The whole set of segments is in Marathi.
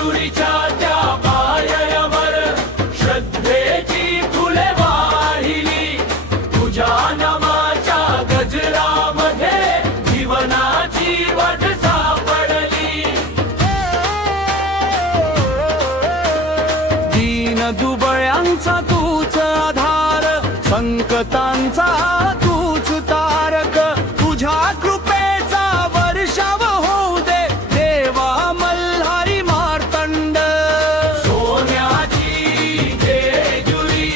जेजुरीच्या त्या पायऱ्यावर श्रद्धेची फुले वाहिली, तुझ्या नामाच्या गजरामध्ये जीवनाची वाट सापडली। दीन दुबळ्यांचा तूच आधार, संकटांचा तूच तारक, तुझ्या कृपेचा वर्षाव होऊ दे देवा मल्हारी मार्तंड। सोन्याची जेजुरी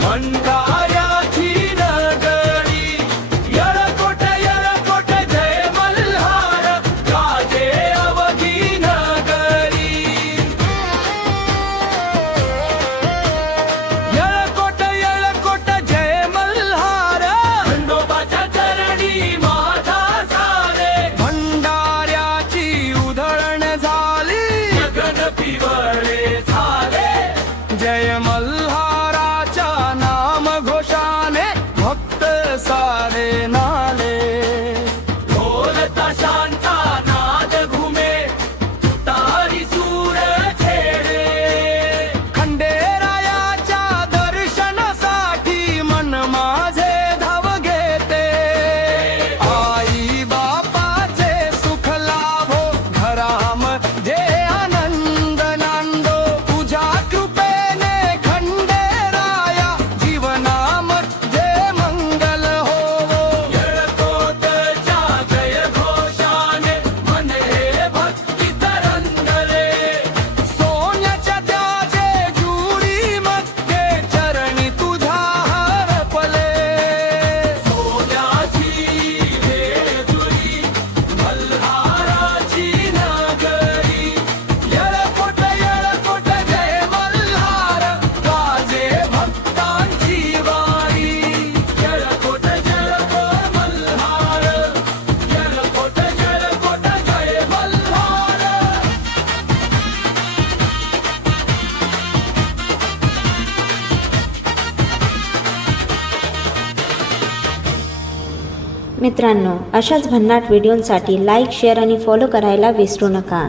भंडाऱ्याची नगरी, येळकोट येळकोट जय मल्हार गाजे अवघी नगरी। येळकोट येळकोट जय मल्हार, खंडोबाच्या चरणी माझा सारे, भंडाऱ्याची उधळण झाली, गगन पिवळे झाले। जय मल्हाराच्या नाम घोषाने भक्त सारे नाले, ढोल ताशांचा नाद घुमे, तुतारी सूर छेडे, खंडेरायाच्या दर्शनासाठी मन माझे धाव घेते। आई बापाचे सुख लाभो, घरामध्ये आनंद नांदो, तुझ्या कृपेने खंडेराया जीवनामध्ये मंगल होवो। येळकोटच्या जय घोषाने मन हे भक्ती तरंगले, सोन्याच्या त्या जेजुरीमध्ये चरणी तुझ्या हरपले। सोन्याची जेजुरी मल्हाराची नगरी, येळकोट येळकोट जय मल्हार गाजे भक्तांची वारी। येळकोट येळकोट मल्हार, येळकोट येळकोट जय मल्हार। मित्रांनो, अशाच भन्नाट व्हिडिओंसाठी लाईक, शेअर आणि फॉलो करायला विसरू नका।